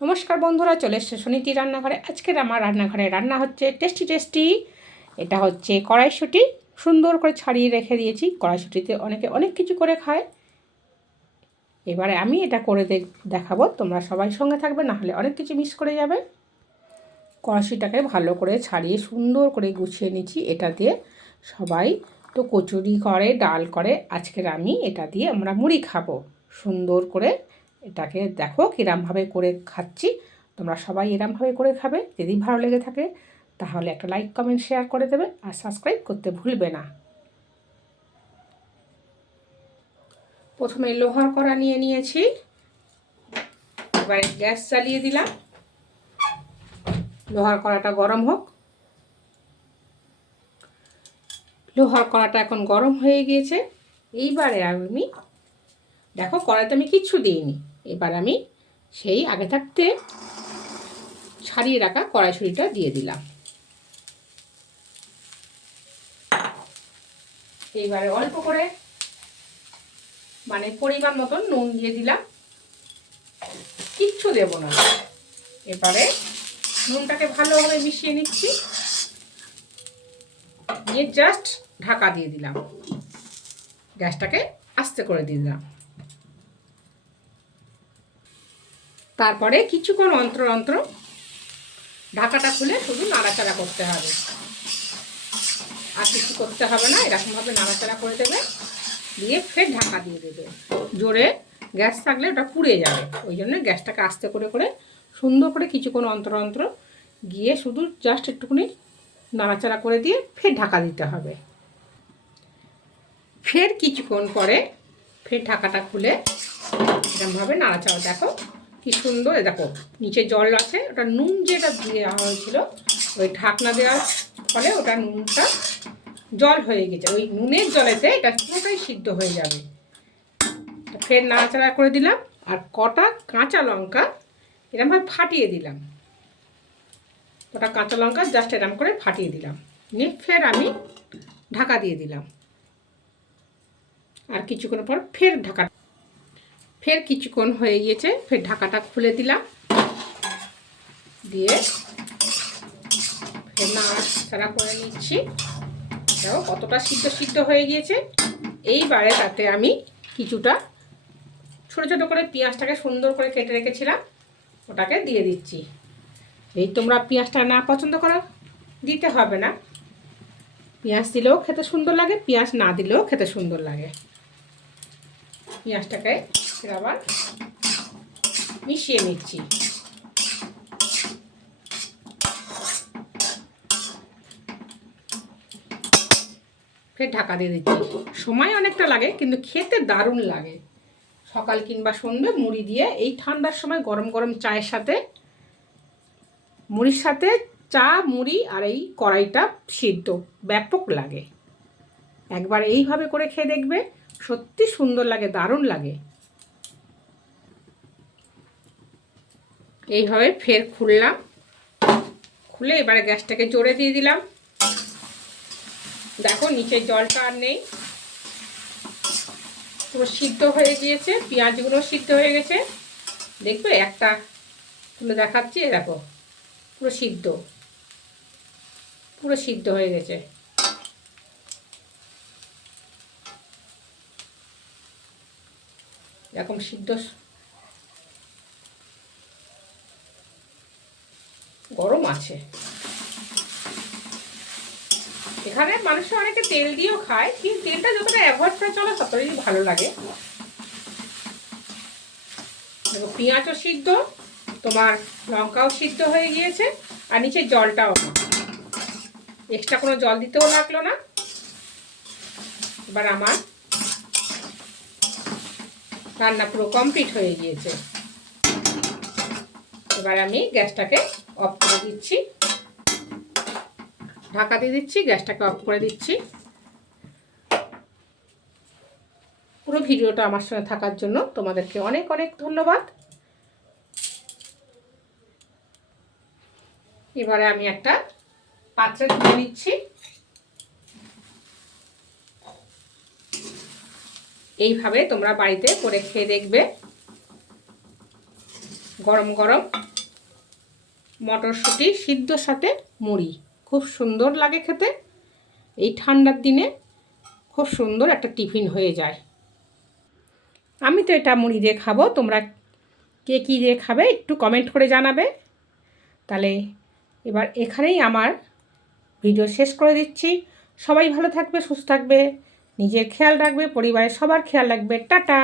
নমস্কার বন্ধুরা, চলে এসছে সুনীতি রান্নাঘরে। আজকের আমার রান্নাঘরে রান্না হচ্ছে টেস্টি টেস্টি। এটা হচ্ছে কড়াইশুঁটি। সুন্দর করে ছাড়িয়ে রেখে দিয়েছি। কড়াইশুঁটিতে অনেকে অনেক কিছু করে খায়। এবারে আমি এটা করে দেখাবো। তোমরা সবাই সঙ্গে থাকবে, না হলে অনেক কিছু মিস করে যাবে। কড়াইশুঁটিটাকে ভালো করে ছাড়িয়ে সুন্দর করে গুছিয়ে নিচ্ছি। এটা দিয়ে সবাই তো কচুরি করে, ডাল করে। আজকের আমি এটা দিয়ে আমরা মুড়ি খাব। সুন্দর করে এটাকে দেখো কিরমভাবে করে খাচ্ছি। তোমরা সবাই এরমভাবে করে খাবে, যদি ভালো লেগে থাকে তাহলে একটা লাইক কমেন্ট শেয়ার করে দেবে আর সাবস্ক্রাইব করতে ভুলবে না। প্রথমে লোহার কড়া নিয়ে নিয়েছি, এবারে গ্যাস চালিয়ে দিলাম। লোহার কড়াটা গরম হোক। লোহার কড়াটা এখন গরম হয়ে গিয়েছে। এইবারে আমি, দেখো কড়াইতে আমি কিচ্ছু দিইনি। এবার আমি সেই আগে থাকতে ছাড়িয়ে রাখা কড়াইশুড়িটা দিয়ে দিলাম। এইবারে অল্প করে মানে পরিমাণ মতন নুন দিয়ে দিলাম। কিচ্ছু দেব না। এবারে নুনটাকে ভালোভাবে মিশিয়ে নিচ্ছি। দিয়ে জাস্ট ঢাকা দিয়ে দিলাম। গ্যাসটাকে আস্তে করে দিয়ে দিলাম। তারপরে কিছুক্ষণ অন্তর অন্তর ঢাকাটা খুলে শুধু নাড়াচাড়া করতে হবে। আর কিছু করতে হবে না, এরকমভাবে নাড়াচাড়া করে দেবে, দিয়ে ফের ঢাকা দিয়ে দেবে। জোরে গ্যাস থাকলে ওটা পুড়ে যাবে, ওই জন্য গ্যাসটাকে আস্তে করে করে সুন্দর করে কিছুক্ষণ অন্তর অন্তর গিয়ে শুধু জাস্ট একটুখানি নাড়াচাড়া করে দিয়ে ফের ঢাকা দিতে হবে। ফের কিছুক্ষণ পরে ফের ঢাকাটা খুলে এরকমভাবে নাড়াচাড়া দেখো। কি সুন্দর দেখো, নিচে জল আছে, ওটা নুন যেটা দেওয়া হয়েছিল, ওই ঢাকনা দেওয়ার ফলে ওটা নুনটা জল হয়ে গেছে। ওই নুনের জলেতে এটা পুরোটাই সিদ্ধ হয়ে যাবে। ফের নাড়াচাড়া করে দিলাম, আর কটা কাঁচা লঙ্কা এরমভাবে ফাটিয়ে দিলাম। কটা কাঁচা লঙ্কা জাস্ট এরম করে ফাটিয়ে দিলাম। নিয়ে ফের আমি ঢাকা দিয়ে দিলাম। আর কিছুক্ষণ পর ফের ঢাকা ফের কিছুক্ষণ হয়ে গিয়েছে, ফের ঢাকাটা খুলে দিলাম। দিয়ে ফের নাড়াচাড়া করে নিচ্ছি। দেখো কতটা সিদ্ধ সিদ্ধ হয়ে গিয়েছে। এইবারে তাতে আমি কিছুটা ছোটো ছোটো করে পেঁয়াজটাকে সুন্দর করে কেটে রেখেছিলাম, ওটাকে দিয়ে দিচ্ছি। এই তোমরা পেঁয়াজটা না পছন্দ করো, দিতে হবে না। পেঁয়াজ দিলেও খেতে সুন্দর লাগে, পেঁয়াজ না দিলেও খেতে সুন্দর লাগে। পেঁয়াজটাকে আবার মিশিয়ে নিচ্ছি। ফের ঢাকা দিয়ে দিচ্ছি। সময় অনেকটা লাগে, কিন্তু খেতে দারুণ লাগে। সকাল কিংবা সন্ধ্যে মুড়ি দিয়ে এই ঠান্ডার সময় গরম গরম চায়ের সাথে, মুড়ির সাথে চা, মুড়ি আর এই কড়াইটা সিদ্ধ। ব্যাপক লাগে। একবার এইভাবে করে খেয়ে দেখবে সত্যি সুন্দর লাগে, দারুণ লাগে। এইভাবে ফের খুললাম। খুলে এবারে গ্যাসটাকে জোরে দিয়ে দিলাম। দেখো নিচে জলটা আর নেই। পুরো সিদ্ধ হয়ে গিয়েছে, পেঁয়াজগুলো সিদ্ধ হয়ে গেছে। দেখবে একটা তুলে দেখাচ্ছি দেখো, পুরো সিদ্ধ। পুরো সিদ্ধ হয়ে গেছে। এরকম সিদ্ধ গরম আছে। এখানে মানুষ অনেকে তেল দিয়েও খায় কিন্তু তেলটা যতটা অ্যাভয়েড করে চলে ততটাই ভালো লাগে। দেখো, পেঁয়াজও সিদ্ধ, তোমার লঙ্কাও সিদ্ধ হয়ে গিয়েছে, আর নিচে জলটাও। এক্সট্রা কোনো জল দিতেও লাগল না। এবার আমার রান্না পুরো কমপ্লিট হয়ে গিয়েছে। এবার আমি গ্যাসটাকে অফ করে দিচ্ছি। ঢাকা দিয়ে দিচ্ছি, গ্যাসটাকে অফ করে দিচ্ছি। পুরো ভিডিওটা আমার সঙ্গে থাকার জন্য তোমাদেরকে অনেক অনেক ধন্যবাদ। এবারে আমি একটা পাত্রে তুলে নিচ্ছি। এইভাবে তোমরা বাড়িতে করে খেয়ে দেখবে। গরম গরম। মটরশুঁটি সিদ্ধর সাথে মুড়ি। খুব সুন্দর লাগে খেতে। এই ঠান্ডার দিনে খুব সুন্দর একটা টিফিন হয়ে যায়। আমি তো এটা মুড়ি দিয়ে খাব। তোমরা কে কী দিয়ে খাবে একটু কমেন্ট করে জানাবে। তাহলে এবার এখানেই আমার ভিডিও শেষ করে দিচ্ছি। সবাই ভালো থাকবে, সুস্থ থাকবে, নিজের খেয়াল রাখবে, পরিবারের সবার খেয়াল রাখবে। টাটা!